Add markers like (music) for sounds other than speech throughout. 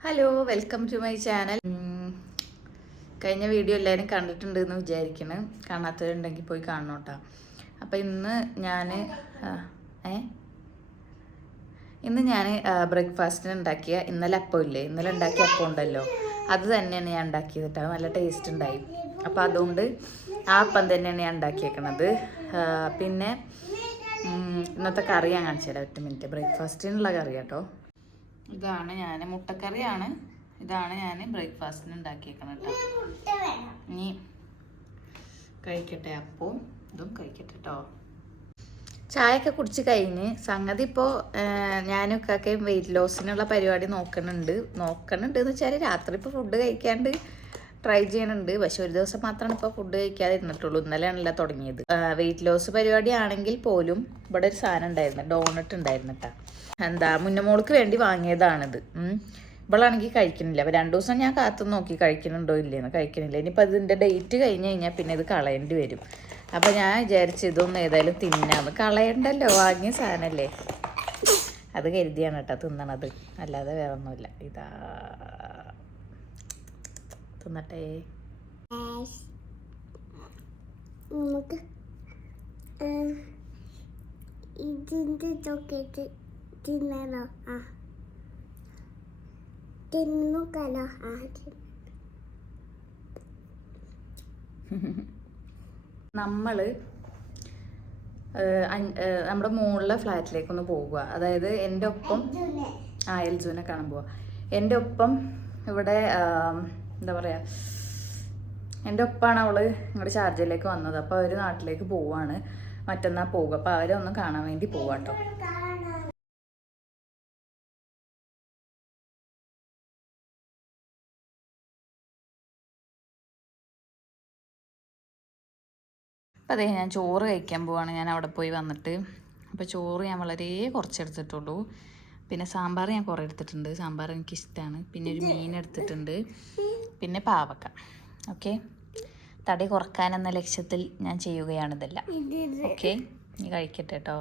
Hello welcome to my channel കഴിഞ്ഞ video എല്ലാവരും കണ്ടിട്ടുണ്ട് എന്ന് വിചാരിക്കുന്നു കാണാത്തവരുണ്ടെങ്കിൽ പോയി കാണണം അപ്പം ഇന്ന് ഞാൻ ഏ? ഇന്ന് ഞാൻ ബ്രേക്ക്ഫാസ്റ്റിന് ഉണ്ടാക്കിയ ഇന്നലെ അപ്പം ഇല്ലേ? ഇന്നലെ ഉണ്ടാക്കിയ അപ്പം ഉണ്ടല്ലോ. അത് തന്നെയാണ് ഞാൻ ഉണ്ടാക്കിയത് കേട്ടോ നല്ല ടേസ്റ്റ് ഉണ്ടായി. അപ്പം അതുകൊണ്ട് ആ അപ്പം തന്നെയാണ് ഞാൻ ഉണ്ടാക്കിയേക്കണത്. പിന്നെ ഇന്നത്തെ കറി ഞാൻ കാണിച്ചു തരാം ഒറ്റ മിനിറ്റ് ബ്രേക്ക്ഫാസ്റ്റിനുള്ള കറി കേട്ടോ ഇതാണ് ഞാൻ മുട്ടക്കറിയാണ്. ഇതാണ് ഞാൻ ബ്രേക്ക്ഫാസ്റ്റിന് ഉണ്ടാക്കിയേക്കണം കേട്ടോ ഇനി കഴിക്കട്ടെ അപ്പവും ഇതും കഴിക്കട്ടെ കേട്ടോ ചായയൊക്കെ കുടിച്ച് കഴിഞ്ഞ് സംഗതി ഇപ്പോൾ ഞാനൊക്കെ വെയിറ്റ് ലോസിനുള്ള പരിപാടി നോക്കണുണ്ട്. നോക്കണുണ്ട് എന്ന് വെച്ചാൽ രാത്രി ഇപ്പോൾ ഫുഡ് കഴിക്കാണ്ട് ട്രൈ ചെയ്യണുണ്ട്. പക്ഷെ ഒരു ദിവസം മാത്രമാണ് ഇപ്പോൾ ഫുഡ് കഴിക്കാതെ ഇരുന്നിട്ടുള്ളൂ ഇന്നലെയാണല്ലോ തുടങ്ങിയത്. വെയിറ്റ് ലോസ് പരിപാടി ആണെങ്കിൽ പോലും ഇവിടെ ഒരു സാധനം ഉണ്ടായിരുന്നു. ഡോണട്ട് ഉണ്ടായിരുന്നു കേട്ടോ എന്താ മുന്നമോൾക്ക് വേണ്ടി വാങ്ങിയതാണിത്. ഇവളാണെങ്കിൽ കഴിക്കുന്നില്ല. അപ്പോൾ രണ്ടു ദിവസം ഞാൻ കാത്തു നോക്കി. കഴിക്കുന്നുണ്ടോ ഇല്ലയെന്ന് കഴിക്കുന്നില്ല. ഇനിയിപ്പോൾ അതിന്റെ ഡേറ്റ് കഴിഞ്ഞ് കഴിഞ്ഞാൽ പിന്നെ ഇത് കളയേണ്ടി വരും. അപ്പോൾ ഞാൻ വിചാരിച്ചു ഇതൊന്നും ഏതായാലും തിന്നാന്ന് കളയണ്ടല്ലോ. വാങ്ങിയ സാധനമല്ലേ അത് കരുതിയാണ് കേട്ടോ തിന്നണത്. അല്ലാതെ വേറൊന്നുമില്ല. ഇതാ. തിന്നട്ടെ നമുക്ക് ഇതിന്റെ ചോക്ലേറ്റ് തിന്നണോ? ആ. തിന്നുക്കലോ ആ (laughs) നമ്മൾ നമ്മൾ നമ്മുടെ മുകളിലെ ഫ്ലാറ്റിലേക്കൊന്ന് പോവുക അതായത് എന്റെ ഒപ്പം ആ എൽജുവിനെ കാണാൻ പോവുക എന്റെ ഒപ്പം ഇവിടെ എന്താ പറയുക എന്റെ ഒപ്പാണ് അവൾ ഇങ്ങോട്ട് ഷാർജയിലേക്ക് വന്നത്. അപ്പോൾ അവർ നാട്ടിലേക്ക് പോവാണ്. മറ്റന്നാൾ പോവുക. അപ്പോൾ അവരെ ഒന്ന് കാണാൻ വേണ്ടി പോവാട്ടോ അപ്പം അതെ ഞാൻ ചോറ് കഴിക്കാൻ പോവാണ്. ഞാൻ അവിടെ പോയി വന്നിട്ട്. അപ്പോൾ ചോറ് ഞാൻ വളരെ കുറച്ചെടുത്തിട്ടുള്ളൂ പിന്നെ സാമ്പാർ ഞാൻ കുറേ എടുത്തിട്ടുണ്ട്. സാമ്പാർ എനിക്കിഷ്ടമാണ് പിന്നെ ഒരു മീൻ എടുത്തിട്ടുണ്ട്. പിന്നെ പാവക്ക. ഓക്കെ തടി കുറക്കാനെന്ന ലക്ഷ്യത്തിൽ ഞാൻ ചെയ്യുകയാണിതെല്ലാം ഓക്കെ നീ കഴിക്കട്ടെ കേട്ടോ.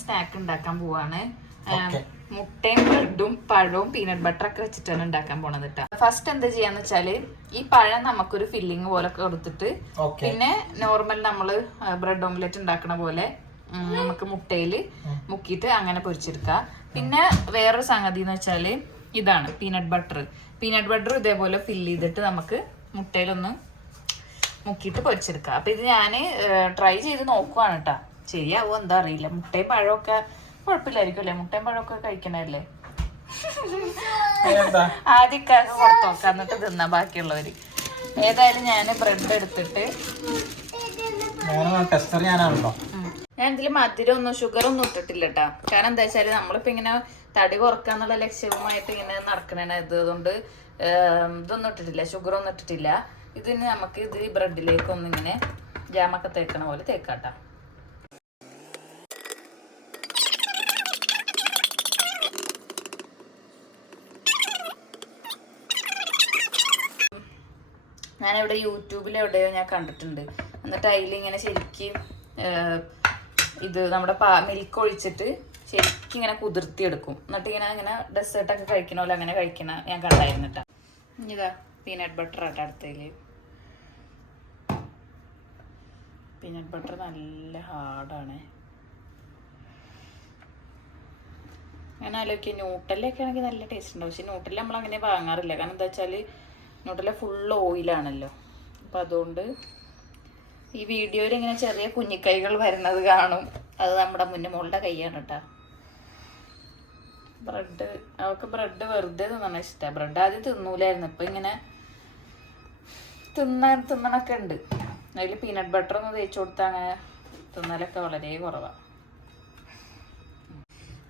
സ്നാക്ക് ഉണ്ടാക്കാൻ പോവാണ്. മുട്ടയും ബ്രെഡും പഴവും പീനട്ട് ബട്ടർ ഒക്കെ വെച്ചിട്ടാണ് ഉണ്ടാക്കാൻ പോണത് കേട്ടോ ഫസ്റ്റ് എന്താ ചെയ്യാന്ന് വെച്ചാൽ ഈ പഴം നമുക്കൊരു ഫില്ലിങ് പോലെ കൊടുത്തിട്ട് പിന്നെ നോർമൽ നമ്മൾ ബ്രെഡ് ഓംലെറ്റ് ഉണ്ടാക്കണ പോലെ നമുക്ക് മുട്ടയിൽ മുക്കിയിട്ട് അങ്ങനെ പൊരിച്ചെടുക്കുക പിന്നെ വേറൊരു സംഗതി എന്ന് വെച്ചാൽ ഇതാണ് പീനട്ട് ബട്ടർ പീനട്ട് ബട്ടർ ഇതേപോലെ ഫില്ല് ചെയ്തിട്ട് നമുക്ക് മുട്ടയിലൊന്ന് മുക്കിയിട്ട് പൊരിച്ചെടുക്കുക അപ്പൊ ഇത് ഞാൻ ട്രൈ ചെയ്ത് നോക്കുവാണ് കേട്ടാ ശരിയാവോ? എന്താ അറിയില്ല. മുട്ടയും പഴമൊക്കെ കുഴപ്പമില്ലായിരിക്കും അല്ലേ? മുട്ടയും പഴമൊക്കെ കഴിക്കണല്ലേ ആദ്യമൊക്കെ കൊടുത്തു നോക്കാം. എന്നിട്ട് തിന്നാ ബാക്കിയുള്ളവര്. ഏതായാലും ഞാൻ ബ്രെഡ് എടുത്തിട്ട് ടെസ്റ്റർ ഞാനാണല്ലോ. ഞാൻ ഇതിൽ മധുരം ഒന്നും ഷുഗർ ഒന്നും ഇട്ടിട്ടില്ല കേട്ടാ കാരണം എന്താ വെച്ചാൽ നമ്മളിപ്പോ ഇങ്ങനെ തടി കുറക്കാന്നുള്ള ലക്ഷ്യവുമായിട്ട് ഇങ്ങനെ നടക്കണേ ഇത്. അതുകൊണ്ട് ഇതൊന്നും ഇട്ടിട്ടില്ല. ഷുഗർ ഒന്നും ഇട്ടിട്ടില്ല. ഇതിന് നമുക്ക് ഇത് ബ്രെഡിലേക്ക് ഒന്നിങ്ങനെ ജാമൊക്കെ തേക്കണ പോലെ തേക്കാട്ടാ. ഞാനിവിടെ യൂട്യൂബിൽ എവിടെയോ ഞാൻ കണ്ടിട്ടുണ്ട്. എന്നിട്ട് അതിൽ ഇങ്ങനെ ശരിക്കും ഇത് നമ്മുടെ പാ മിൽക്ക് ഒഴിച്ചിട്ട് ശരിക്കും ഇങ്ങനെ കുതിർത്തിയെടുക്കും. എന്നിട്ട് ഇങ്ങനെ ഇങ്ങനെ ഡെസേർട്ടൊക്കെ കഴിക്കണ പോലെ അങ്ങനെ കഴിക്കണ ഞാൻ കണ്ടായിരുന്നു ഇതാ പീനട്ട് ബട്ടർ ആട്ടോ അടുത്തതിൽ പീനട്ട് ബട്ടർ നല്ല ഹാർഡാണ് ഞാൻ ആലോചിക്കുക ന്യൂട്ടലൊക്കെ ആണെങ്കിൽ നല്ല ടേസ്റ്റ് ഉണ്ടാവും. പക്ഷെ ന്യൂട്ടല്ല നമ്മൾ അങ്ങനെ വാങ്ങാറില്ല. കാരണം എന്താ വെച്ചാൽ ന്യൂട്ടല്ല ഫുൾ ഓയിലാണല്ലോ അപ്പം അതുകൊണ്ട് ഈ വീഡിയോയിൽ ഇങ്ങനെ ചെറിയ കുഞ്ഞിക്കൈകൾ വരുന്നത് കാണും. അത് നമ്മുടെ മുന്നേ മോളുടെ കൈയാണ് കേട്ടോ. ബ്രെഡ് അവൾക്ക് ബ്രെഡ് വെറുതെ തിന്നണ ഇഷ്ടമാണ് ബ്രെഡ് ആദ്യം തിന്നൂലായിരുന്നു. ഇപ്പം ഇങ്ങനെ തിന്നാൻ തിന്നണൊക്കെ ഉണ്ട്. അതിൽ പീനട്ട് ബട്ടർ ഒന്ന് തേച്ച് കൊടുത്താൽ അങ്ങനെ തിന്നലൊക്കെ വളരെ കുറവാണ്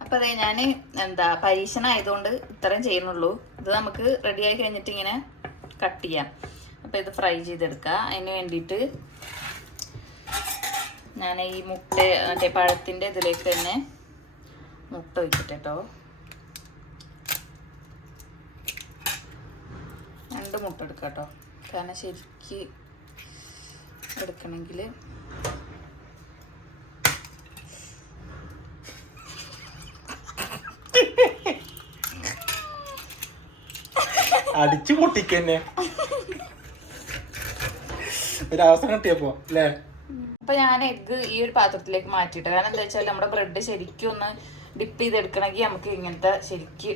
അപ്പൊ അതെ ഞാൻ എന്താ പരീക്ഷണം ആയതുകൊണ്ട് ഇത്രയും ചെയ്യുന്നുള്ളൂ. ഇത് നമുക്ക് റെഡി ആയി കഴിഞ്ഞിട്ട് ഇങ്ങനെ കട്ട് ചെയ്യാം. അപ്പൊ ഇത് ഫ്രൈ ചെയ്തെടുക്കുക അതിന് വേണ്ടിയിട്ട് ഞാൻ ഈ മുട്ട മറ്റേ പഴത്തിന്റെ ഇതിലേക്ക് തന്നെ മുട്ട ഒഴിക്കട്ടെ കേട്ടോ രണ്ട് മുട്ട എടുക്കാം കേട്ടോ കാരണം ശരിക്ക് എടുക്കണമെങ്കിൽ അടിച്ചു പൊട്ടിക്കന്നെ ഒരു അവസരം കിട്ടിയപ്പോ അല്ലേ? അപ്പൊ ഞാൻ എഗ്ഗ് ഈ ഒരു പാത്രത്തിലേക്ക് മാറ്റിയിട്ട് കാരണം എന്താ വെച്ചാൽ നമ്മുടെ ബ്രെഡ് ശരിക്കും ഒന്ന് ഡിപ്പ് ചെയ്തെടുക്കണമെങ്കിൽ നമുക്ക് ഇങ്ങനത്തെ ശരിക്ക്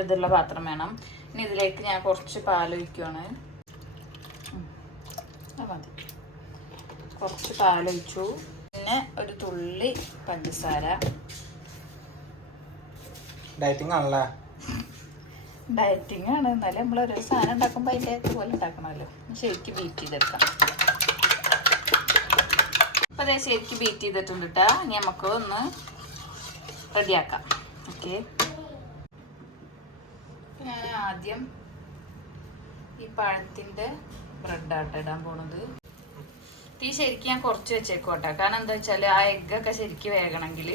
ഇതുള്ള പാത്രം വേണം. ഇനി ഇതിലേക്ക് ഞാൻ കുറച്ച് പാൽ ഒഴിക്കുവാണ്. അത് മതി. കുറച്ച് പാലൊഴിച്ചു പിന്നെ ഒരു തുള്ളി പഞ്ചസാര. ഡയറ്റിംഗ് ആണല്ലേ? ഡയറ്റിംഗ് ആണ്. എന്നാലും നമ്മൾ ഓരോ സാധനം ഉണ്ടാക്കുമ്പോൾ അതിന്റെ ഇതുപോലെ ഉണ്ടാക്കണമല്ലോ. ശരിക്കും ബീറ്റ് ചെയ്തെടുക്കാം. അതേ ശരിക്കും ബീറ്റ് ചെയ്തിട്ടുണ്ട് കേട്ടോ ഇനി നമുക്ക് ഒന്ന് റെഡിയാക്കാം. ഓക്കെ ഞാൻ ആദ്യം ഈ പഴത്തിന്റെ ബ്രെഡാട്ടോ ഇടാൻ പോണത്. തീ ശരിക്കും ഞാൻ കുറച്ച് വെച്ചേക്കോട്ടെ കാരണം എന്താ വെച്ചാൽ ആ എഗ്ഗൊക്കെ ശരിക്കും വേകണമെങ്കിൽ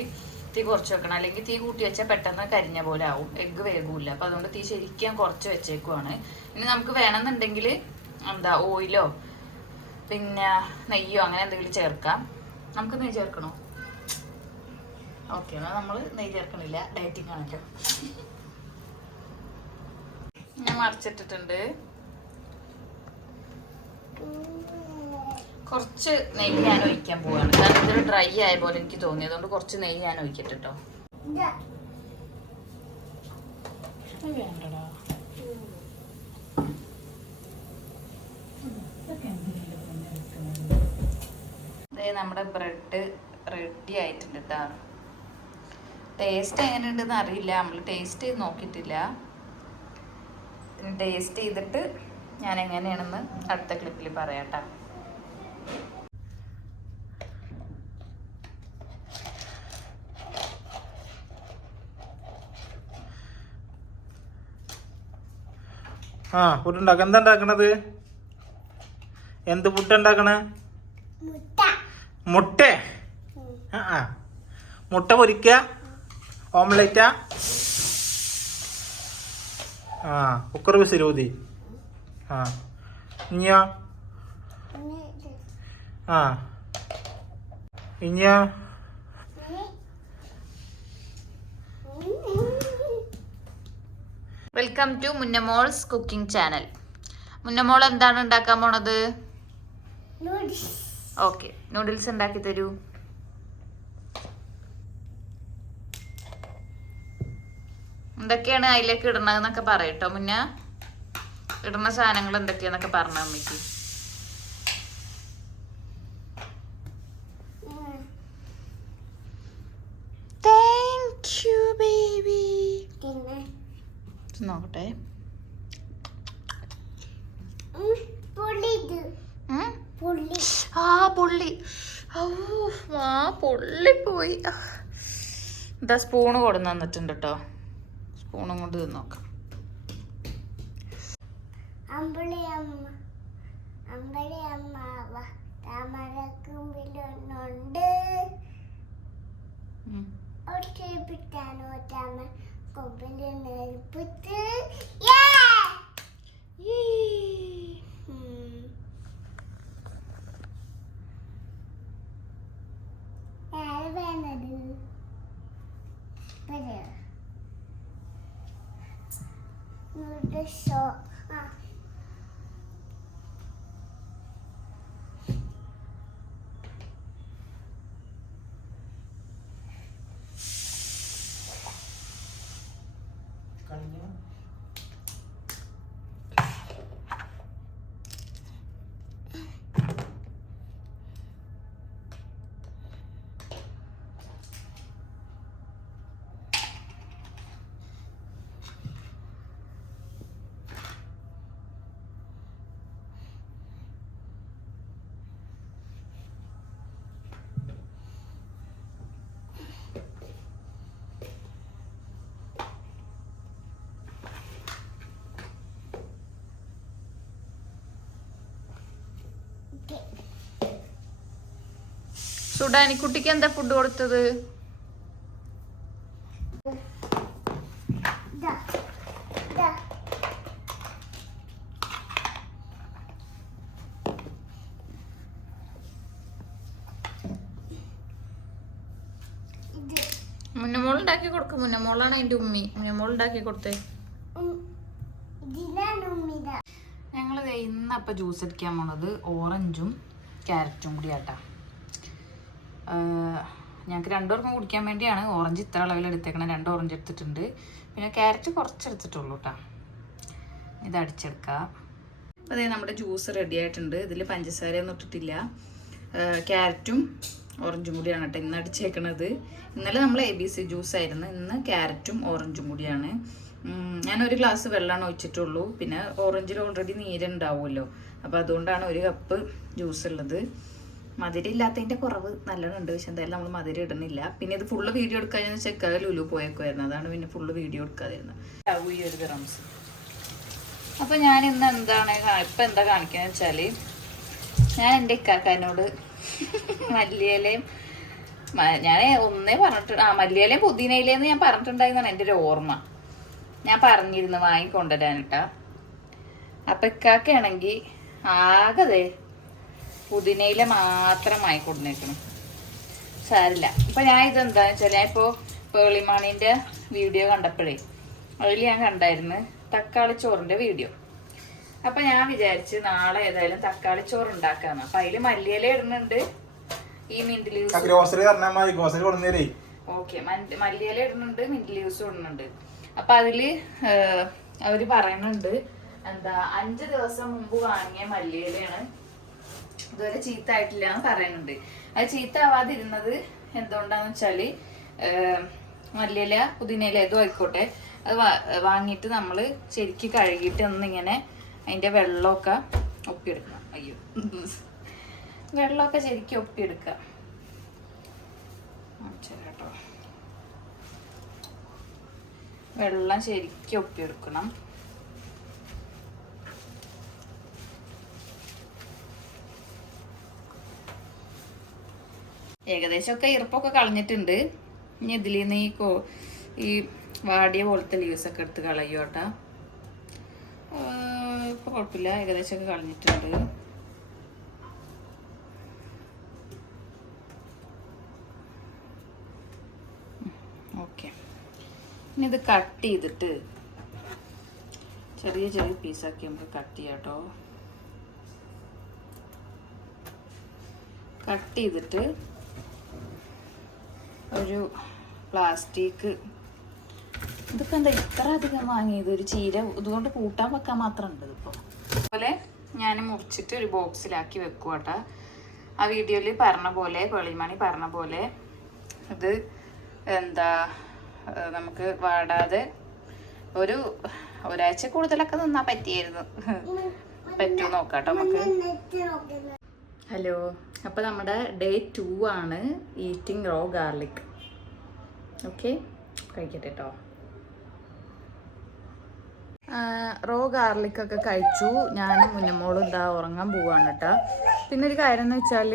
തീ കുറച്ച് വെക്കണം. അല്ലെങ്കിൽ തീ കൂട്ടി വെച്ചാൽ പെട്ടെന്ന് കരിഞ്ഞ പോലെ ആവും. എഗ്ഗ് വേഗൂല അപ്പം അതുകൊണ്ട് തീ ശരിക്കും ഞാൻ കുറച്ച് വെച്ചേക്കുവാണ്. ഇനി നമുക്ക് വേണമെന്നുണ്ടെങ്കിൽ എന്താ ഓയിലോ പിന്നെ നെയ്യോ അങ്ങനെ എന്തെങ്കിലും ചേർക്കാം. നമുക്ക് നെയ് ചേർക്കണോ ഓക്കെ എന്നാൽ നമ്മൾ നെയ് ചേർക്കണില്ല ഡയറ്റിംഗ് ആണല്ലോ ഞാൻ മറിച്ചിട്ടിട്ടുണ്ട്. കുറച്ച് നെയ്യ് ഞാൻ ഒഴിക്കാൻ പോവാണ്. കാരണം ഇതൊരു ഡ്രൈ ആയ പോലെ എനിക്ക് തോന്നി. അതുകൊണ്ട് കുറച്ച് നെയ്യ് ഞാൻ ഒഴിക്കട്ടെ കേട്ടോ. വേണ്ടടാ. നമ്മുടെ ബ്രെഡ് റെഡി ആയിട്ടുണ്ട് കേട്ടോ ടേസ്റ്റ് എങ്ങനെയുണ്ടെന്ന് അറിയില്ല. നമ്മൾ ടേസ്റ്റ് ചെയ്ത് നോക്കിയിട്ടില്ല. ടേസ്റ്റ് ചെയ്തിട്ട് ഞാൻ എങ്ങനെയാണെന്ന് അടുത്ത ക്ലിപ്പിൽ പറയാം കേട്ടോ ആ ഫുഡ് ഉണ്ടാക്ക എന്താ ഉണ്ടാക്കണത്? എന്ത് ഫുഡ് ഉണ്ടാക്കണ? മുട്ട. മുട്ട ആ. മുട്ട പൊരിക്ക. ഓംലെറ്റ. ആ കുക്കർ വിസിലൂതി ആ. ഇനിയോ? ആ. ഇനിയോ? Welcome to മുന്നമോൾസ് cooking channel. Munnamol എന്താണ് ഉണ്ടാക്കാൻ പോണത്? നൂഡിൽസ്. ഓക്കെ നൂഡിൽസ് ഉണ്ടാക്കി തരൂ. എന്തൊക്കെയാണ് അതിലേക്ക് ഇടണതെന്നൊക്കെ പറയട്ടോ മുന്നേ. ഇടുന്ന സാധനങ്ങൾ എന്തൊക്കെയാന്നൊക്കെ പറഞ്ഞ അമ്മയ്ക്ക്. താങ്ക് യു ബേബി പിന്നെ? നോക്കട്ടെ. ഉം, പുളി ഇത്. ഉം? പുളി. ആ പുള്ളി. ഔ, ആ പുള്ളി പോയി. ഇതാ സ്പൂണ് കൊടുന്ന് തന്നിട്ടുണ്ട് കേട്ടോ സ്പൂണും കൊണ്ട് തിന്ന് നോക്കാം അമ്പളി അമ്മ അമ്പളി so സുഡാനിക്കുട്ടിക്ക് എന്താ ഫുഡ് കൊടുത്തത്? മുന്നമോൾ ഉണ്ടാക്കി കൊടുക്കും. മുന്നമോളാണ് അതിന്റെ ഉമ്മി. മുന്നമോൾ ഉണ്ടാക്കി കൊടുത്തേ. ഞങ്ങൾ ഇതിലാണ് ദേ ഇന്ന് അപ്പം ജ്യൂസ് അടിക്കാൻ പോണത് ഓറഞ്ചും ക്യാരറ്റും കൂടി ആട്ടാ ഞങ്ങൾക്ക് രണ്ടുപേർക്കും കുടിക്കാൻ വേണ്ടിയാണ് ഓറഞ്ച് ഇത്ര അളവിൽ എടുത്തേക്കണം. രണ്ട് ഓറഞ്ച് എടുത്തിട്ടുണ്ട്. പിന്നെ ക്യാരറ്റ് കുറച്ച് എടുത്തിട്ടുള്ളൂ കേട്ടോ ഇത് അടിച്ചെടുക്കുക അതേ നമ്മുടെ ജ്യൂസ് റെഡി ആയിട്ടുണ്ട്. ഇതിൽ പഞ്ചസാരയൊന്നും ഇട്ടിട്ടില്ല. ക്യാരറ്റും ഓറഞ്ചും കൂടിയാണ് കേട്ടോ ഇന്ന് അടിച്ചേക്കണത്. ഇന്നലെ നമ്മൾ എ ബി സി ജ്യൂസ് ആയിരുന്നു. ഇന്ന് ക്യാരറ്റും ഓറഞ്ചും കൂടിയാണ്. ഞാനൊരു ഗ്ലാസ് വെള്ളമാണ് ഒഴിച്ചിട്ടുള്ളൂ. പിന്നെ ഓറഞ്ചിൽ ഓൾറെഡി നീരുണ്ടാവുമല്ലോ അപ്പോൾ അതുകൊണ്ടാണ് ഒരു കപ്പ് ജ്യൂസ് ഉള്ളത്. മധുരം ഇല്ലാത്തതിന്റെ കുറവ് നല്ലോണം ഉണ്ട്. പക്ഷെ എന്തായാലും നമ്മൾ മധുരം ഇടുന്നില്ല. പിന്നെ ഇത് ഫുള്ള് വീഡിയോ എടുക്കാന്ന് വെച്ചാൽ ലുലു പോയേക്കുമായിരുന്നു അതാണ് പിന്നെ ഫുള്ള് വീഡിയോ എടുക്കാതിരുന്നത് ഈ ഒരു ദിറംസ് അപ്പൊ ഞാൻ ഇന്ന് എന്താണ് ഇപ്പൊ എന്താ കാണിക്കുന്നത് വെച്ചാൽ ഞാൻ എന്റെ ഇക്കാക്കാനോട് മല്ലിയിലയും ഞാൻ ഒന്നേ പറഞ്ഞിട്ട് ആ മല്ലിയിലയും പുതിനയിലേന്ന് ഞാൻ പറഞ്ഞിട്ടുണ്ടായിരുന്നാണ് എന്റെ ഒരു ഓർമ്മ. ഞാൻ പറഞ്ഞിരുന്നു വാങ്ങിക്കൊണ്ടുവരാനിട്ടാ. അപ്പൊ ഇക്കാക്കാണെങ്കി ആകെ പുതിനയില മാത്രം കൊടുന്നേക്കണം. സാരില്ല. ഇപ്പൊ ഞാൻ ഇതെന്താന്ന് വെച്ചാൽ ഞാൻ ഇപ്പോൾ പേളിമാണിന്റെ വീഡിയോ കണ്ടപ്പോഴേ അതിൽ ഞാൻ കണ്ടായിരുന്നു തക്കാളി ചോറിന്റെ വീഡിയോ അപ്പൊ ഞാൻ വിചാരിച്ച് നാളെ ഏതായാലും തക്കാളി ചോറ് ഉണ്ടാക്കാന്ന്. അപ്പൊ അതിൽ മല്ലിയില ഇടുന്നുണ്ട്. ഈ മിന്റ് ലീവ്സ് ഓക്കെ മല്ലിയില ഇടുന്നുണ്ട് മിന്റ് ലീവ്സ് ഇടുന്നുണ്ട്. അപ്പൊ അതിൽ അവർ അവർ പറയുന്നുണ്ട് എന്താ അഞ്ച് ദിവസം മുമ്പ് വാങ്ങിയ മല്ലിയിലയാണ് ഇതുവരെ ചീത്ത ആയിട്ടില്ല എന്ന് പറയുന്നുണ്ട്. അത് ചീത്ത ആവാതിരുന്നത് എന്തുകൊണ്ടാന്ന് വെച്ചാൽ മല്ലിയില പുതിനയില ഏതോ ആയിക്കോട്ടെ അത് വാങ്ങിയിട്ട് നമ്മൾ ശരിക്ക് കഴുകിയിട്ട് ഒന്നിങ്ങനെ അതിന്റെ വെള്ളമൊക്കെ ഒപ്പിയെടുക്കണം. അയ്യോ. വെള്ളമൊക്കെ ശരിക്കും ഒപ്പിയെടുക്കുക. വെള്ളം ശരിക്കും ഒപ്പിയെടുക്കണം. ഏകദേശമൊക്കെ ഈർപ്പൊക്കെ കളഞ്ഞിട്ടുണ്ട്. ഇനി ഇതിൽ നിന്ന് ഈ കോ ഈ വാടിയ പോലത്തെ ലീവ്സ് ഒക്കെ എടുത്ത് കളയൂ കേട്ടാ ഇപ്പൊ കുഴപ്പമില്ല. ഏകദേശമൊക്കെ കളഞ്ഞിട്ടുണ്ട്. ഓക്കെ. ഇനി ഇത് കട്ട് ചെയ്തിട്ട് ചെറിയ ചെറിയ പീസാക്കി നമുക്ക് കട്ട് ചെയ്യാം കേട്ടോ കട്ട് ചെയ്തിട്ട് ഒരു പ്ലാസ്റ്റിക് ഇതൊക്കെ എന്താ ഇത്ര അധികം വാങ്ങിയത്? ഒരു ചീര ഇതുകൊണ്ട് കൂട്ടാൻ വെക്കാൻ മാത്രം ഉണ്ട് ഇതിപ്പോൾ അതുപോലെ ഞാൻ മുറിച്ചിട്ട് ഒരു ബോക്സിലാക്കി വെക്കുവാട്ടാ. ആ വീഡിയോയിൽ പറഞ്ഞ പോലെ പെളിമണി പറഞ്ഞ പോലെ ഇത് എന്താ നമുക്ക് വാടാതെ ഒരു ഒരാഴ്ച കൂടുതലൊക്കെ നിന്നാ പറ്റിയായിരുന്നു. പറ്റുമോ നോക്കാട്ടോ നമുക്ക്. നെറ്റ് നോക്കുന്നത് ഹലോ അപ്പോൾ നമ്മുടെ ഡേ ടു ആണ് ഈറ്റിംഗ് റോ ഗാർലിക് ഓക്കെ കഴിക്കട്ടെ കേട്ടോ റോ ഗാർലിക് ഒക്കെ കഴിച്ചു. ഞാനും മുന്നമോളും ഇതാ ഉറങ്ങാൻ പോവാണ് കേട്ടോ പിന്നെ ഒരു കാര്യം എന്ന് വെച്ചാൽ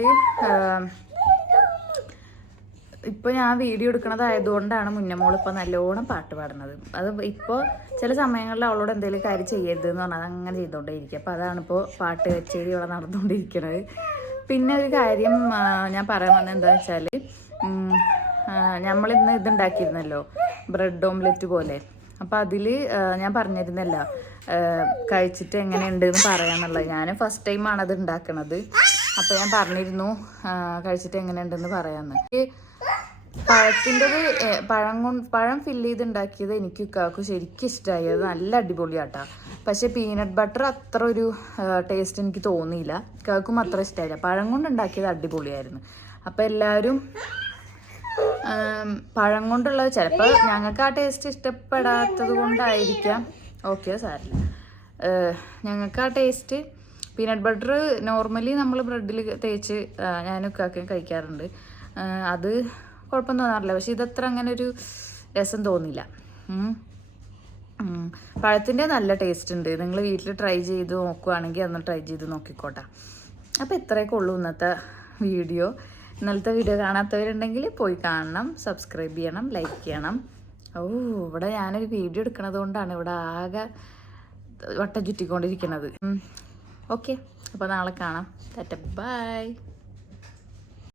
ഇപ്പൊ ഞാൻ വീഡിയോ എടുക്കണതായതുകൊണ്ടാണ് മുന്നമോൾ ഇപ്പൊ നല്ലോണം പാട്ട് പാടുന്നത്. അത് ഇപ്പോൾ ചില സമയങ്ങളിൽ അവളോട് എന്തെങ്കിലും കാര്യം ചെയ്യരുത് എന്ന് പറഞ്ഞാൽ ചെയ്തുകൊണ്ടേ ചെയ്തുകൊണ്ടേയിരിക്കും അപ്പോൾ അതാണ് ഇപ്പോൾ പാട്ട് കച്ചേരി ഇവിടെ നടന്നുകൊണ്ടിരിക്കുന്നത് പിന്നെ ഒരു കാര്യം ഞാൻ പറയാൻ വന്നത് എന്താ വെച്ചാൽ നമ്മളിന്ന് ഇതുണ്ടാക്കിയിരുന്നല്ലോ ബ്രെഡ് ഓംലെറ്റ് പോലെ. അപ്പം അതിൽ ഞാൻ പറഞ്ഞിരുന്നല്ല കഴിച്ചിട്ട് എങ്ങനെയുണ്ട് എന്ന് പറയാന്നുള്ളത്. ഞാൻ ഫസ്റ്റ് ടൈമാണ് അത് ഉണ്ടാക്കണത്. അപ്പം ഞാൻ പറഞ്ഞിരുന്നു കഴിച്ചിട്ട് എങ്ങനെയുണ്ടെന്ന് പറയാമെന്ന് പഴത്തിന്റെത് പഴം കൊണ്ട് പഴം ഫില്ല് ചെയ്ത് ഉണ്ടാക്കിയത് എനിക്ക് ഇക്കാക്ക് ശരിക്കും ഇഷ്ടമായി അത് നല്ല അടിപൊളിയാട്ടാ. പക്ഷെ പീനട്ട് ബട്ടർ അത്ര ഒരു ടേസ്റ്റ് എനിക്ക് തോന്നിയില്ല. ഇക്കാക്കും അത്ര ഇഷ്ടമായില്ല പഴം കൊണ്ട് ഉണ്ടാക്കിയത് അടിപൊളിയായിരുന്നു. അപ്പോൾ എല്ലാവരും പഴം കൊണ്ടുള്ളത് ചിലപ്പോൾ ഞങ്ങൾക്ക് ആ ടേസ്റ്റ് ഇഷ്ടപ്പെടാത്തത് കൊണ്ടായിരിക്കാം. ഓക്കെ സാറില്ല ഞങ്ങൾക്ക് ആ ടേസ്റ്റ് പീനട്ട് ബട്ടർ നോർമലി നമ്മൾ ബ്രെഡിൽ തേച്ച് ഞാനൊക്കെ കഴിക്കാറുണ്ട്. അത് കുഴപ്പം തോന്നാറില്ല പക്ഷെ ഇതത്ര അങ്ങനെ ഒരു രസം തോന്നില്ല. പഴത്തിന്റെ നല്ല ടേസ്റ്റ് ഉണ്ട്. നിങ്ങൾ വീട്ടിൽ ട്രൈ ചെയ്ത് നോക്കുവാണെങ്കിൽ അന്ന് ട്രൈ ചെയ്ത് നോക്കിക്കോട്ടെ. അപ്പോൾ ഇത്രയൊക്കെ ഉള്ളൂ ഇന്നത്തെ വീഡിയോ. ഇന്നലത്തെ വീഡിയോ കാണാത്തവരുണ്ടെങ്കിൽ പോയി കാണണം സബ്സ്ക്രൈബ് ചെയ്യണം ലൈക്ക് ചെയ്യണം. ഓ ഇവിടെ ഞാനൊരു വീഡിയോ എടുക്കണത് കൊണ്ടാണ്. ഇവിടെ ആകെ വട്ടം ചുറ്റിക്കൊണ്ടിരിക്കുന്നത് ഓക്കെ അപ്പോൾ നാളെ കാണാം. ബൈ